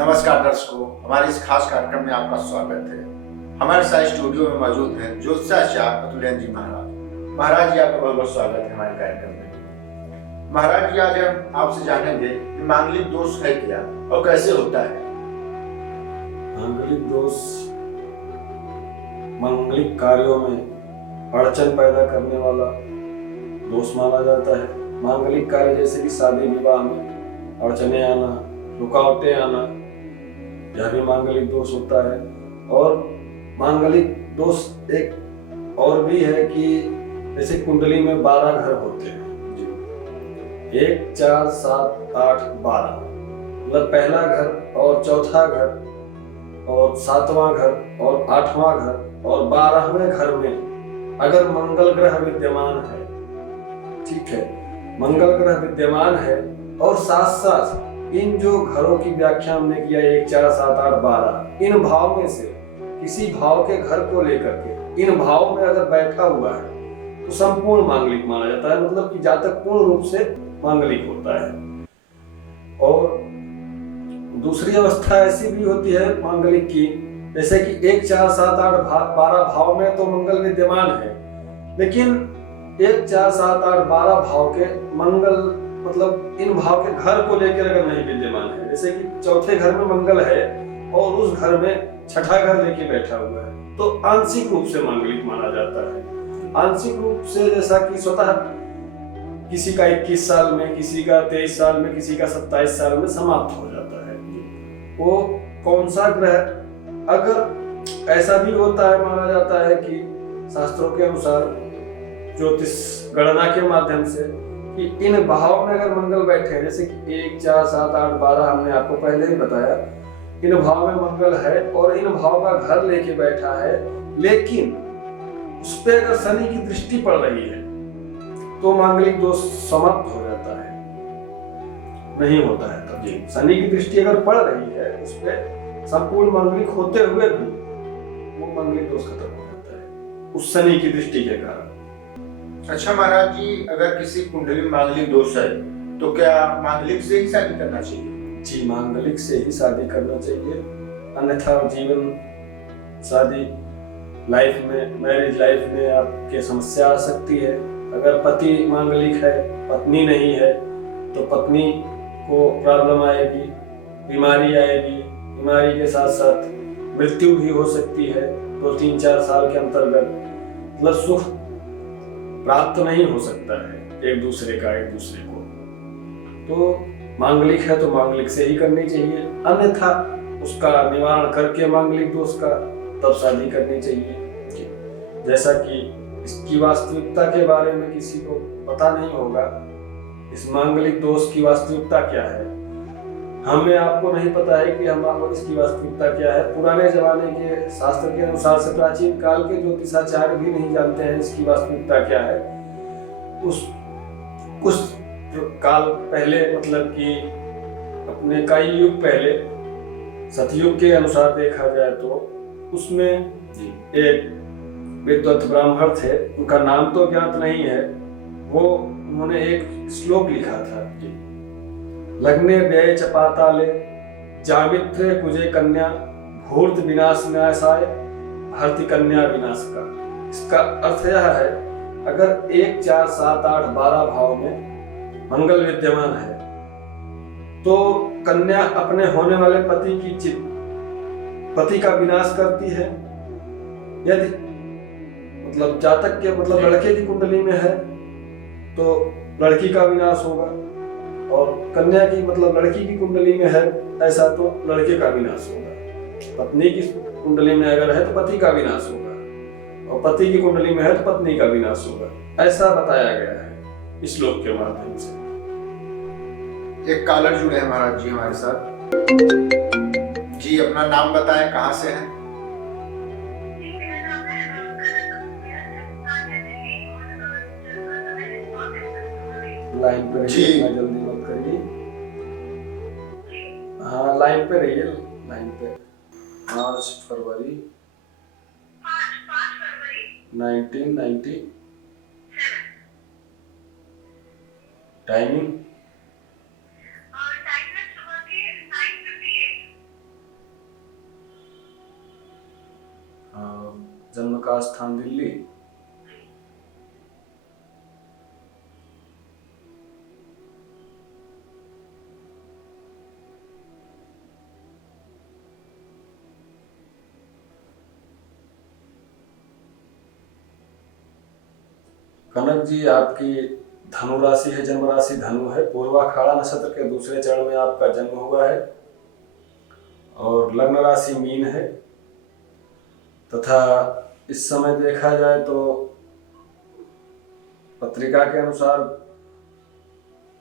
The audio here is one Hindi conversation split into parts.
नमस्कार दर्शकों, हमारे इस खास कार्यक्रम में आपका स्वागत है। हमारे साथ स्टूडियो में मौजूद है ज्योतिषाचार्य अतुल्यन जी महाराज। महाराज जी, आपका बहुत बहुत स्वागत है हमारे कार्यक्रम में। महाराज जी, आज हम आपसे जानेंगे कि मांगलिक दोष है क्या और कैसे होता है। मांगलिक दोष मांगलिक कार्यों में अड़चन पैदा करने वाला दोष माना जाता है। मांगलिक कार्य जैसे कि शादी विवाह में अड़चने आना, रुकावटें आना, यह भी मांगलिक दोष होता है। और मांगलिक दोष एक और भी है कि जैसे कुंडली में 12 घर होते हैं, 1, 4, 7, 8, 12, मतलब पहला घर और चौथा घर और 7वां घर और 8वां घर और 12वें घर में अगर मंगल ग्रह विद्यमान है, ठीक है, मंगल ग्रह विद्यमान है और साथ साथ इन जो घरों की व्याख्या हमने किया 1, 4, 7, 8, 12, इन भाव में से किसी भाव के घर को लेकर के इन भाव में अगर बैठा हुआ है तो संपूर्ण मांगलिक माना जाता है। मतलब कि जातक पूर्ण रूप से मांगलिक होता है। और दूसरी अवस्था ऐसी भी होती है मांगलिक की, जैसे कि 1, 4, 7, 8, 12 भाव में तो मंगल विद्यमान है, लेकिन 1, 4, 7, 8, 12 भाव के मंगल मतलब इन भाव के घर को लेकर अगर नहीं विद्यमान है, जैसे कि चौथे घर में मंगल है और उस घर में छठा घर लेके बैठा हुआ है, तो आंशिक रूप से मांगलिक माना जाता है। आंशिक रूप से जैसा कि स्वतः किसी का 21 साल में, किसी का 23 साल में, किसी का 27 साल में समाप्त हो जाता है। वो कौन सा ग्रह, अगर ऐसा भी होता है, माना जाता है कि शास्त्रों के अनुसार ज्योतिष गणना के माध्यम से कि इन भाव में अगर मंगल बैठे हैं, जैसे कि 1, 4, 7, 8, 12 हमने आपको पहले ही बताया, इन भाव में मंगल है और इन भाव का घर लेके बैठा है, लेकिन उस पे अगर शनि की दृष्टि पड़ रही है तो मांगलिक दोष समाप्त हो जाता है, नहीं होता है। तब जी शनि की दृष्टि अगर पड़ रही है उस पे संपूर्ण मांगलिक होते हुए भी वो मांगलिक दोष खत्म हो जाता है उस शनि की दृष्टि के कारण। अच्छा महाराज जी, अगर किसी कुंडली में मांगलिक दोष है तो क्या मांगलिक से ही शादी करना चाहिए? जी, मांगलिक से ही शादी करना चाहिए, अन्यथा जीवन शादी लाइफ में, मैरिज लाइफ में आपके समस्या आ सकती है। अगर पति मांगलिक है, पत्नी नहीं है, तो पत्नी को प्रॉब्लम आएगी, बीमारी आएगी, बीमारी के साथ साथ मृत्यु भी हो सकती है। 2, 3, 4 साल के अंतर्गत मतलब सुख प्राप्त नहीं हो सकता है एक दूसरे को। तो मांगलिक है तो मांगलिक से ही करनी चाहिए, अन्यथा उसका निवारण करके मांगलिक दोष का तब शादी करनी चाहिए। जैसा कि इसकी वास्तविकता के बारे में किसी को पता नहीं होगा, इस मांगलिक दोष की वास्तविकता क्या है, हमें आपको नहीं पता है कि हम इसकी वास्तविकता क्या है। पुराने जमाने के शास्त्र के अनुसार से प्राचीन काल के ज्योतिषाचार्य भी नहीं जानते हैं इसकी वास्तविकता क्या है। कुछ काल पहले, मतलब कि अपने कई युग पहले, सतयुग के अनुसार देखा जाए तो उसमें एक विद्वत ब्राह्मण थे, उनका नाम तो ज्ञात नहीं है, वो उन्होंने एक श्लोक लिखा था, लग्ने व्यय च पाताले जामित्रे कुजे कन्या भूर्त विनाश न्यासाय भारती कन्या विनाश का। इसका अर्थ यह है, अगर 1, 4, 7, 8, 12 भाव में मंगल विद्यमान है तो कन्या अपने होने वाले पति का विनाश करती है। यदि मतलब जातक के मतलब लड़के की कुंडली में है तो लड़की का विनाश होगा, और कन्या की मतलब लड़की की कुंडली में है ऐसा तो लड़के का विनाश होगा। पत्नी की कुंडली में अगर है तो पति का विनाश होगा, और पति की कुंडली में है तो पत्नी का विनाश होगा। ऐसा बताया गया है इस श्लोक के माध्यम से। एक कॉलर जुड़े हैं महाराज जी हमारे साथ। जी, अपना नाम बताएं, कहाँ से हैं? लाइन पे रहिए, जल्दी मत करिए। हाँ, लाइन पे रहिए, लाइन पे। 5 फरवरी 1990। टाइमिंग का स्थान दिल्ली। कनक जी, आपकी धनु राशि है, जन्म राशि धनु है, पूर्वाखाड़ा नक्षत्र के दूसरे चरण में आपका जन्म हुआ है और लग्न राशि मीन है तथा इस समय देखा जाए तो पत्रिका के अनुसार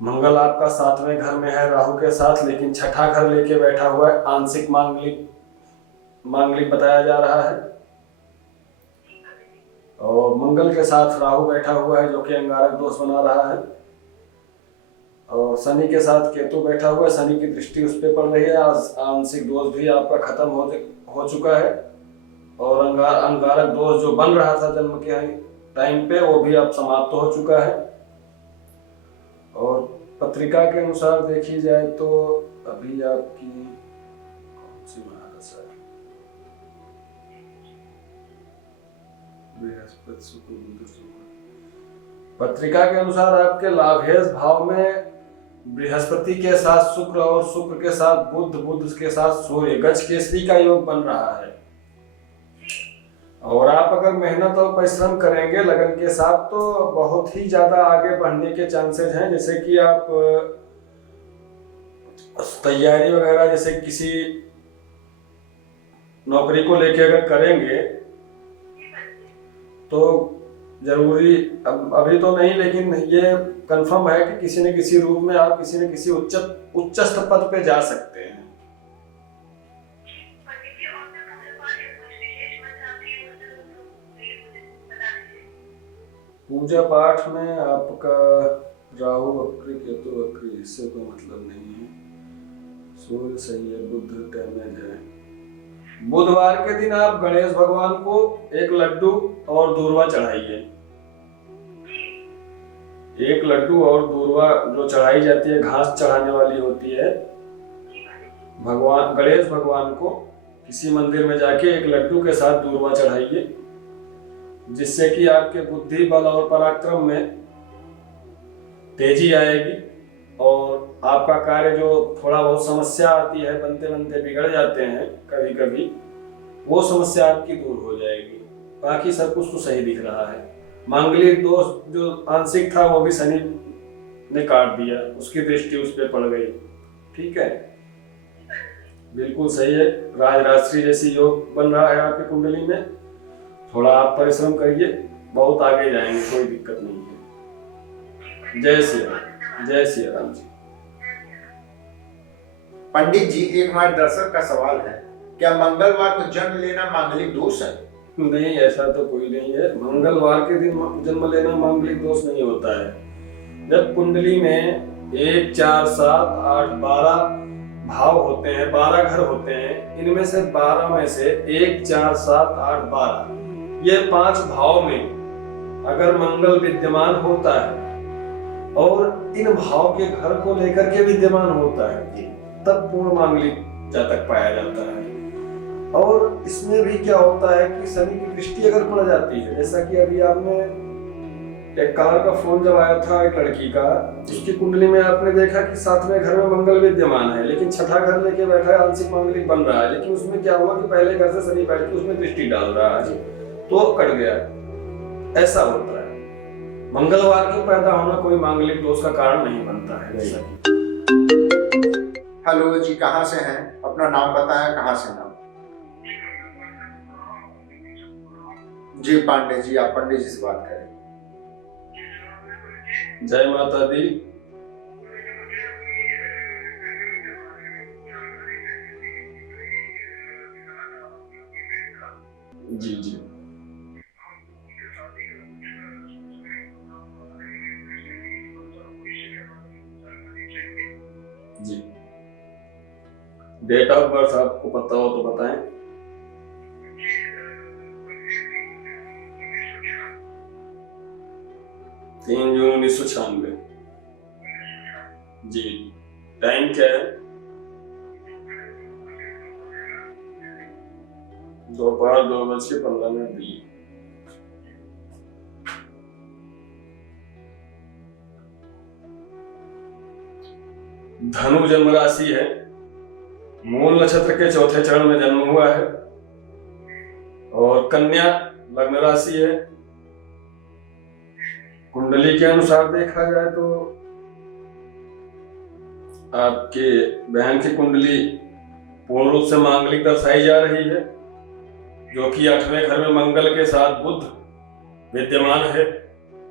मंगल आपका 7वें घर में है राहु के साथ, लेकिन छठा घर लेके बैठा हुआ है। आंशिक मांगलिक बताया जा रहा है और मंगल के साथ राहु बैठा हुआ है जो कि अंगारक दोष बना रहा है और शनि के साथ केतु बैठा हुआ है। शनि की दृष्टि उस पर पड़ रही है। आंशिक दोष भी आपका खत्म हो चुका है और अंगारक दोष जो बन रहा था जन्म के टाइम पे वो भी अब समाप्त हो चुका है। और पत्रिका के अनुसार देखी जाए तो अभी आपकी कौन सी महादशा है, बृहस्पति शुक्र बुध शुक्र। पत्रिका के अनुसार आपके लाभेश भाव में बृहस्पति के साथ शुक्र और शुक्र के साथ बुध, बुध के साथ सूर्य, गज केसरी का योग बन रहा है। और आप अगर मेहनत और परिश्रम करेंगे लगन के साथ तो बहुत ही ज्यादा आगे बढ़ने के चांसेस हैं। जैसे कि आप तैयारी वगैरह जैसे किसी नौकरी को लेके अगर करेंगे तो जरूरी अभी तो नहीं, लेकिन ये कंफर्म है कि किसी न किसी रूप में आप किसी न किसी उच्चस्थ पद पे जा सकते हैं। पूजा पाठ में आपका राहु वक्री केतु वक्री, इससे कोई मतलब नहीं है। सूर्य सही है, बुध डैमेज है। बुधवार के दिन आप गणेश भगवान को एक लड्डू और दूर्वा चढ़ाइए। एक लड्डू और दूर्वा जो चढ़ाई जाती है, घास चढ़ाने वाली होती है, गणेश भगवान को किसी मंदिर में जाके एक लड्डू के साथ दूर्वा चढ़ाइए, जिससे कि आपके बुद्धि बल और पराक्रम में तेजी आएगी और आपका कार्य जो थोड़ा बहुत समस्या आती है, बनते बनते बिगड़ जाते हैं कभी कभी, वो समस्या आपकी दूर हो जाएगी। बाकी सब कुछ तो सही दिख रहा है। मांगलिक दोष जो आंशिक था वो भी शनि ने काट दिया, उसकी दृष्टि उस पर पड़ गई। ठीक है, बिल्कुल सही है। राजराश्री जैसी योग बन रहा है आपकी कुंडली में। थोड़ा आप परिश्रम करिए, बहुत आगे जाएंगे, कोई दिक्कत नहीं है। जय श्री राम, जय श्री राम जी। पंडित जी, एक हमारे दर्शक का सवाल है, क्या मंगलवार को जन्म लेना मांगलिक दोष है? नहीं, ऐसा तो कोई नहीं है। मंगलवार के दिन जन्म लेना मांगलिक दोष नहीं होता है। जब कुंडली में 1, 4, 7, 8, 12 भाव होते हैं, 12 घर होते हैं, इनमें से 12 में से 1, 4, 7, 8, 12 ये 5 भाव में अगर मंगल विद्यमान होता है और इन भाव के घर को लेकर के विद्यमान होता है, तब पूर्ण मांगलिक जातक पाया जाता है। और इसमें भी क्या होता है कि शनि की दृष्टि अगर पड़ जाती है, जैसा कि अभी आपने एक कार का फोन जब आया था एक लड़की का, उसकी कुंडली में आपने देखा कि 7वें घर में मंगल विद्यमान है, लेकिन छठा घर लेके बैठा है, आंशिक मांगलिक बन रहा है। लेकिन उसमें क्या हुआ कि पहले घर से शनि बैठ के उसमें दृष्टि डाल रहा है, तो कट गया। ऐसा होता है। मंगलवार के पैदा होना कोई मांगलिक दोष का कारण नहीं बनता है। जैसा हेलो जी, कहाँ से हैं? अपना नाम बताएं, कहाँ से नाम? जी पांडे जी, आप पंडित जी से बात करें। जय माता दी। जी जी जी। डेट ऑफ बर्थ आपको पता हो तो बताएं। 3 जून 1996। जी। टाइम क्या है? दोपहर 2:15 दिल्ली। धनु जन्म राशि है, मूल नक्षत्र के चौथे चरण में जन्म हुआ है और कन्या लग्न राशि है। कुंडली के अनुसार देखा जाए तो आपके बहन की कुंडली पूर्ण रूप से मांगलिक दर्शाई जा रही है, जो कि 8वें घर में मंगल के साथ बुध विद्यमान है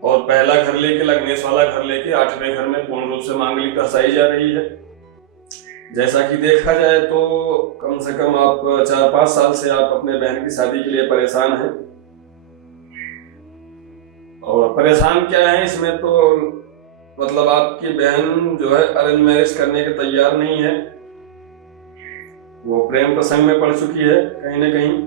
और पहला घर लेके लग्नेश वाला घर लेके 8वें घर में पूर्ण रूप से मांगलिक दर्शाई जा रही है। जैसा कि देखा जाए तो कम से कम आप 4-5 साल से आप अपने बहन की शादी के लिए परेशान हैं। और परेशान क्या है इसमें, तो मतलब आपकी बहन जो है अरेंज मैरिज करने के तैयार नहीं है, वो प्रेम प्रसंग में पड़ चुकी है कहीं ना कहीं।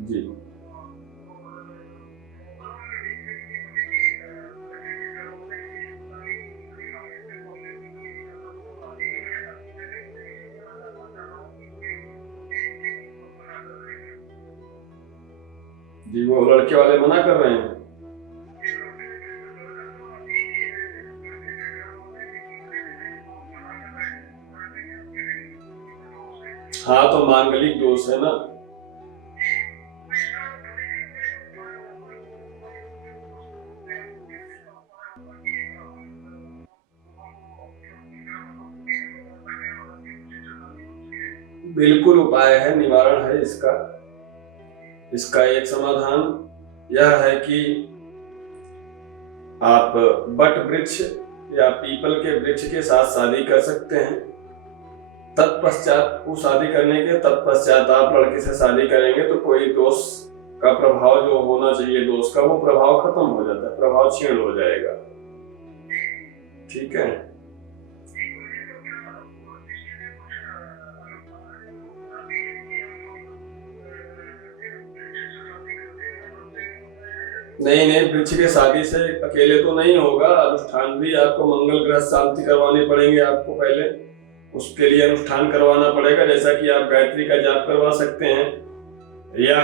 जी जी, वो लड़के वाले मना कर रहे हैं। हाँ, तो मांगलिक दोष है ना। बिल्कुल उपाय है, निवारण है इसका। इसका एक समाधान यह है कि आप बट वृक्ष या पीपल के वृक्ष के साथ शादी कर सकते हैं। तत्पश्चात वो शादी करने के तत्पश्चात आप लड़के से शादी करेंगे तो कोई दोष का प्रभाव जो होना चाहिए दोष का, वो प्रभाव खत्म हो जाता है, प्रभाव क्षीण हो जाएगा। ठीक है। नहीं, वृक्ष के शादी से अकेले तो नहीं होगा, अनुष्ठान भी आपको मंगल ग्रह शांति करवाने पड़ेंगे। आपको पहले उसके लिए अनुष्ठान करवाना पड़ेगा, जैसा कि आप गायत्री का जाप करवा सकते हैं या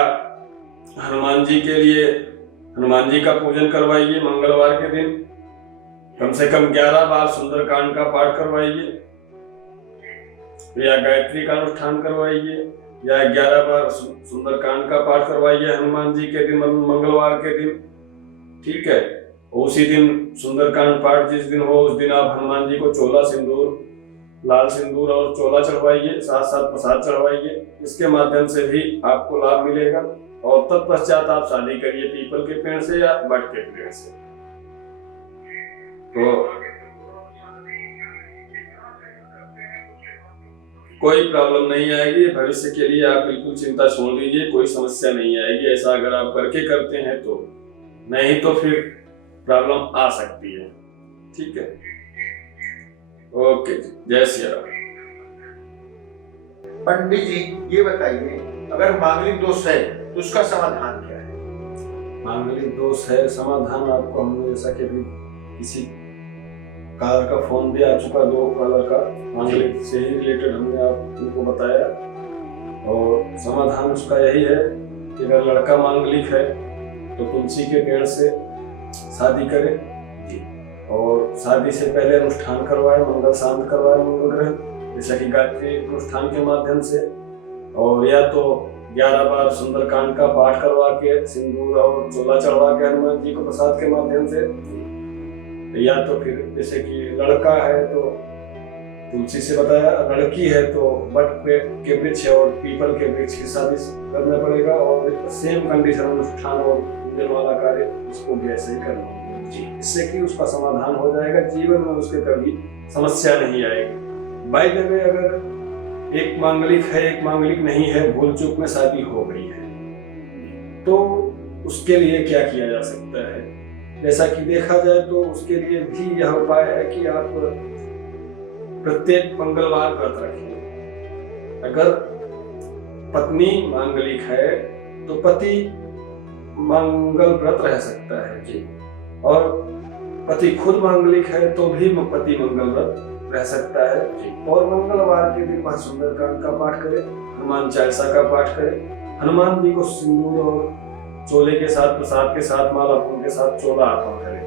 हनुमान जी के लिए हनुमान जी का पूजन करवाइए। मंगलवार के दिन कम से कम 11 बार सुंदरकांड का पाठ करवाइए या गायत्री का अनुष्ठान करवाइए या 11 बार सुंदरकांड का पाठ करवाइए हनुमान जी के दिन, मंगलवार के दिन। ठीक है। उसी दिन सुंदरकांड पाठ जिस दिन हो उस दिन आप हनुमान जी को चोला सिंदूर, लाल सिंदूर और चोला चढ़वाइए, साथ साथ प्रसाद चढ़वाइए। इसके माध्यम से भी आपको लाभ मिलेगा। और तत्पश्चात आप शादी करिए पीपल के पेड़ से या बट के पेड़ से। तो कोई प्रॉब्लम नहीं आएगी। भविष्य के लिए आप बिल्कुल चिंता छोड़ दीजिए, कोई समस्या नहीं आएगी। ऐसा अगर आप करके करते हैं तो, नहीं तो फिर प्रॉब्लम आ सकती है। ठीक है। ओके, जय श्री राम। पंडित जी ये बताइए, अगर मांगलिक दोष है तो उसका समाधान क्या है? मांगलिक दोष है, समाधान आपको हमने जैसा कि अभी किसी कलर का फोन भी आ चुका, 2 कलर का मांगलिक से ही रिलेटेड हमने आपको बताया। और समाधान उसका यही है कि अगर लड़का मांगलिक है तो तुलसी के पेड़ से शादी करें और शादी से पहले अनुष्ठान करवाए, मंगल शांत करवाए मंगल ग्रह, जैसा कि गायत्री अनुष्ठान के माध्यम से। और या तो 11 बार सुंदरकांड का पाठ करवा के सिंदूर और चोला चढ़वा के हनुमान जी को प्रसाद के माध्यम से, या तो फिर जैसे कि लड़का है तो तुलसी से बताया, लड़की है तो बट के वृक्ष और पीपल के वृक्ष की शादी करना पड़ेगा। और सेम कंडीशन अनुष्ठान और पूजन वाला कार्य उसको भी ऐसे ही करना होगा जी, इससे कि उसका समाधान हो जाएगा, जीवन में उसके कभी समस्या नहीं आएगी। बाय द वे, अगर एक मांगलिक है एक मांगलिक नहीं है, भूल चूक में शादी हो गई है, तो उसके लिए क्या किया जा सकता है? जैसा कि देखा जाए तो उसके लिए भी यह उपाय है कि आप प्रत्येक मंगलवार व्रत रखें। अगर पत्नी मांगलिक है तो पति मंगल व्रत रह सकता है जी, और पति खुद मांगलिक है तो भी पति मंगल व्रत रह सकता है। और मंगलवार के दिन मां सुंदरकांड का पाठ करें, हनुमान चालीसा का पाठ करें, हनुमान जी को सिंदूर और चोले के साथ, प्रसाद के साथ, माला फूल के साथ 14 अर्पण करें।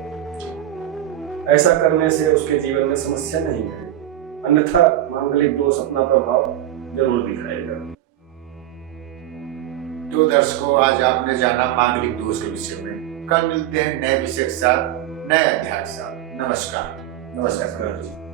ऐसा करने से उसके जीवन में समस्या नहीं है, अन्यथा मांगलिक दोष अपना प्रभाव जरूर दिखाएगा। तो दर्शकों, आज आपने जाना मांगलिक दोष के विषय में। कल मिलते हैं नए विषय के साथ, नए अध्याय के साथ। नमस्कार। नमस्कार जी।